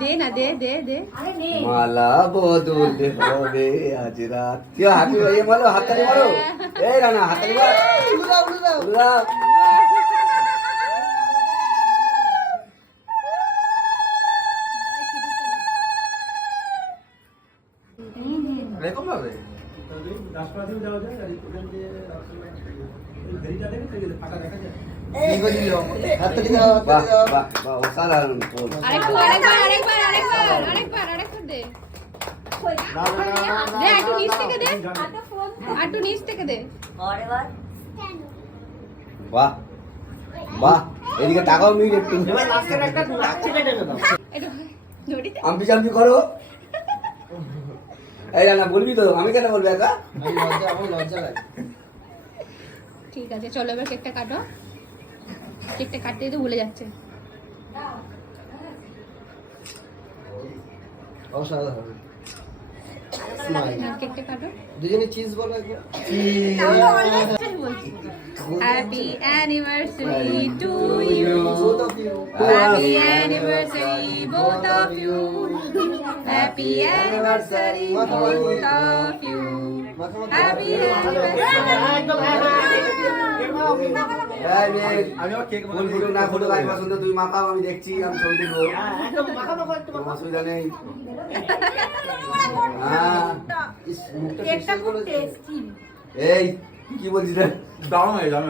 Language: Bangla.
দে না, দে দে দে। মালা বদলে হবে আজ রাত। তুই হাতি মারো, হাততালি মারো। এই রানা হাততালি মারো। উড়াও। এরকম ভাবে অসাধারণ। আরেকবার দে। দে একটু নিচ থেকে দে, একটু নিচ থেকে দে। বাহ বাহ, এদিকে টাকাও মিল একটু। আম্পি চাম্পি করো। এই রানা বলবি তো? আমি কেন বলবো একা? ঠিক আছে, চলো এবার কেকটা কাটো। কেকটা কাটতে তো ভুলে যাচ্ছে। অসাধারণ। কেকটা কাটো। দুজনে চিজ বলো একবার। Happy anniversary to you. Happy anniversary both of you. Happy anniversary both of you. Happy anniversary. না ফটো গাছ পছন্দ তুই মাখাও, আমি দেখছি, আমি ছবি তুলবো। অসুবিধা নেই। এই কি বলছিস? দাও না, জানো